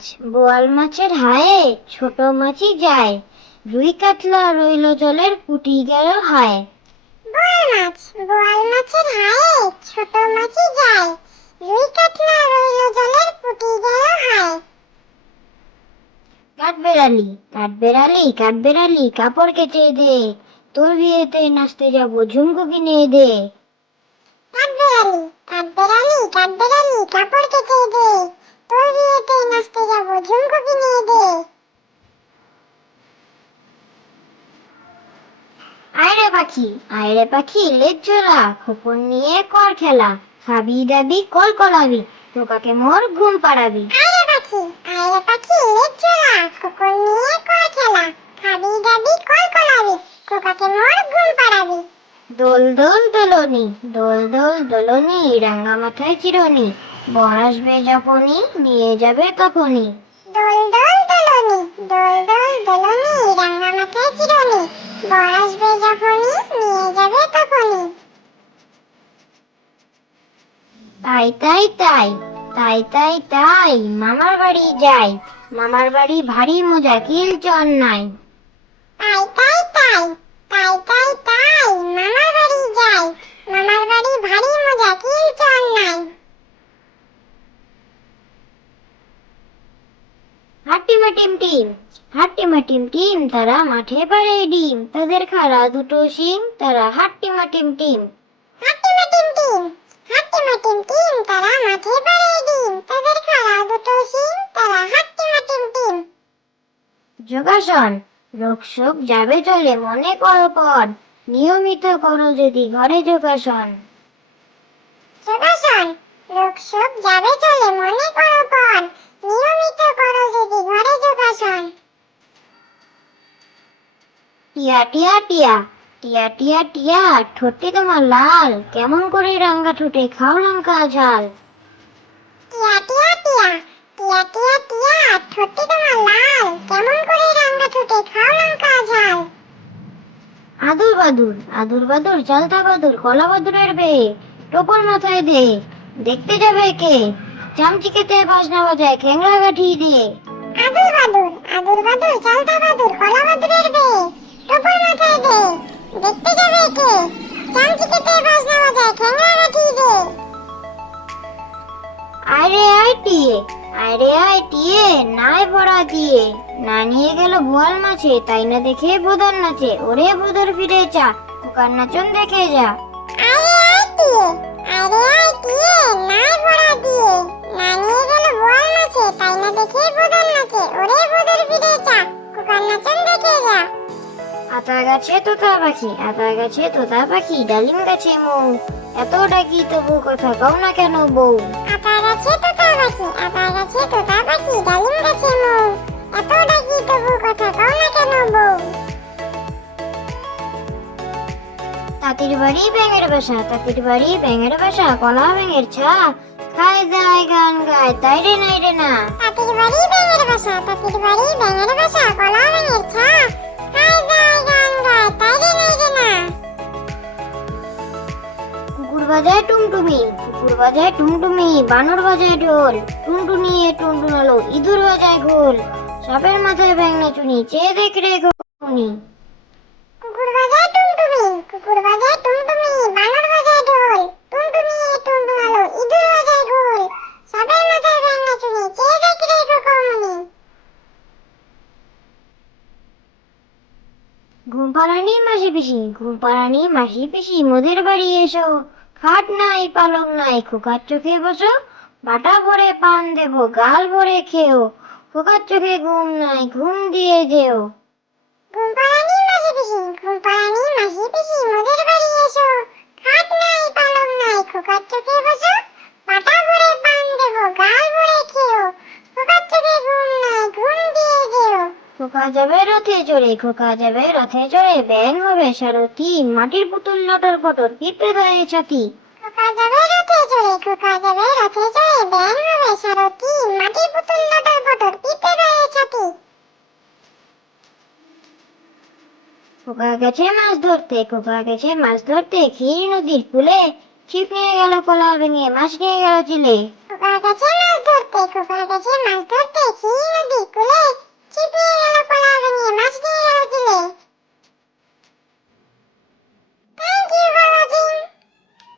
মাছ, বোয়াল মাছের হায়ে ছোট মাছই যায়, রুই কাতলা রইল জলের পুটি গেল হায়। বোয়াল মাছের হায়ে ছোট মাছই যায়, রুই কাতলা রইল জলের পুটি গেল হায়। কাঠবেড়ালি কাঠবেড়ালি কাঠবেড়ালি কাপড় কেচে দে, তোর বিয়েতে নাচতে যাব ঝুমকো কিনে দে। কাঠবেড়ালি কাঠবেড়ালি কাঠবেড়ালি কাপড় কেচে দে, তোর বিয়েতে নাচতে যাব ঝুমকো কিনে দে। আয়রে পাখি আয়রে পাখি লেজ ঝোলা, খোপন নিয়ে কর খেলা, খাবি দাবি কল কলাবি, তোকাকে মোর ঘুম পাড়াবি। আয়রে পাখি লেজ ঝোলা, খোকন নিয়ে কর খেলা, খাবি দাবি কল কলাবি, খোকাকে মোর ঘুম পাড়াবি। দোল দোল দোলনি দোল দোল দোলনি, রাঙা মাথায় চিরনি, বর আসবে যখনই নিয়ে যাবে তখনই। দোল দোল দোলনি দোল দোল দোলনি, রাঙা মাথায় চিরনি, বর আসবে যখনই নিয়ে যাবে তখনই। তাই তাই তাই তাই তাই তাই মামার বাড়ি যাই, মামার বাড়ি ভারী মজা কিল চন নাই। তাই তাই তাই তাই তাই তাই মামার বাড়ি যাই, মামার বাড়ি ভারী মজা কিল চল নাই। হাট্টিমা টিম টিম হাট্টিমা টিম টিম, তারা মাঠে পাড়ে ডিম, তাদের খাড়া দুটো শিং, তারা হাট্টিমা টিম টিম। হাট্টিমা টিম টিম হাট্টিমা টিম টিম, তারা মাঠে পাড়ে ডিম, তাদের খাড়া দুটো শিং, তারা হাট্টিমা টিম টিম। যোগাসন রোগ শোক যাবে চলে মনে করো পর, নিয়মিত করো যদি ঘরে যোগাসন। যোগাসন রোগ শোক যাবে চলে মনে করো পর, নিয়মিত করো যদি ঘরে যোগাসন। টিয়া টিয়া টিয়া টিয়া টিয়া টিয়া, ঠোঁটটি তোমার লাল, কেমন করে রাঙ্গা ঠোঁটে খাও লঙ্কা ঝাল। টিয়া টিয়া টিয়া টিয়া টিয়া টিয়া, ঠোঁটটি তোমার লাল, কেমন করে রাঙা ঠোঁটে খাও লঙ্কা ঝাল। আদুর বাদুর আদুর বাদুর চালতা বাদুর কলা বাদুরের বে, টোপর মাথায় দে, দেখতে যাবে কে, চামচিকেতে বাজনা বাজায় খ্যাংরা গাঠি দিয়ে। আদুর বাদুর চালতা বাদুর কলা বাদুরের বে, টোপর মাথায় দে, দেখতে যাবে কে, চামচিকেতে বাজনা বাজায় খ্যাংরা গাঠি দে। আরে আয় টিয়ে আরে আয় টিয়ে, নাই পড়া দিয়ে, না নিয়ে গেল বোয়াল মাছে, তাই না দেখে বোদর নাচে, ওরে বোদর ফিরে চা, খোকার নাচন দেখে যা। আরে আয় টিয়ে নাই পড়া দিয়ে, না নিয়ে গেল বোয়াল মাছে, তাই না দেখে বোদল নাচে, ওরে বোদল ফিরে চা, কুকার নাচন দেখে যা। আতা গাছে তোতা পাখি আতা গাছে তোতা পাখি, ডালিম গাছে মৌ, এত ডাকি তবু কথা কও না কেন বউ। আতা গাছে তোতা পাখি ডালিম গাছে মৌ, এত ডাকি তবু কথা কও না কেন বউ। তাঁতির বাড়ি ব্যাঙের বাসা কলা ব্যাঙের ছা, খায় দায় গান গায় তাই রে নাই রে না। তাঁতির বাড়ি ব্যাঙের বাসা কলা ব্যাঙের ছা, খায় দায় গান গায় তাই রে নাই রে না। কুকুর বাজায় টুমটুমি, বানর বাজায় ঢোল, টুনটুনিয়ে টুনটুনালো, ইঁদুর বাজায় ঘোল, সাপের মাথায় ব্যাঙ নাচুনি, চেয়ে দেখ রে ঘুনি। কুকুর বাজায় টুমটুমি, বানর বাজায় ঢোল, টুনটুনিয়ে টুনটুনালো, ইঁদুর বাজায় ঘোল, সাপের মাথায় ব্যাঙ নাচুনি, চেয়ে দেখ রে খোকমনি। ঘুম পাড়ানি মাসি পিসি মোদের বাড়ি এসো, খাট নাই পালং নাই খোকার চোখে বসো, বাটা ভরে পান দেবো গাল ভরে খেও, খোকার চোখে ঘুম নাই ঘুম দিয়ে যেও। ঘুম পাড়ানি মাসি পিসি মোদের বাড়ি এসো, খাট নাই পালং নাই খোকার চোখে বসো, বাটা ভরে পান দেবো গাল ভরে খেও, খোকার চোখে ঘুম নাই ঘুম দিয়ে যেও। খোকা যাবে রথে চড়ে, ব্যাঙ হবে সারথি, মাটির পুতুল লটর পটর পিঁপড়ে গায়ে ছাতি। খোকা যাবে রথে চড়ে, ব্যাঙ হবে সারথি, মাটির পুতুল লটর পটর পিঁপড়ে গায়ে ছাতি। খোকা গেছে মাছ ধরতে ক্ষীর নদীর কূলে, ছিপ নিয়ে গেল কলা ভেঙে মাছ নিয়ে গেল চিলে। খোকা খোকা গেছে মাছ ধরতে, খোকা গেছে মাছ ধরতে, সেই নদীর কূলে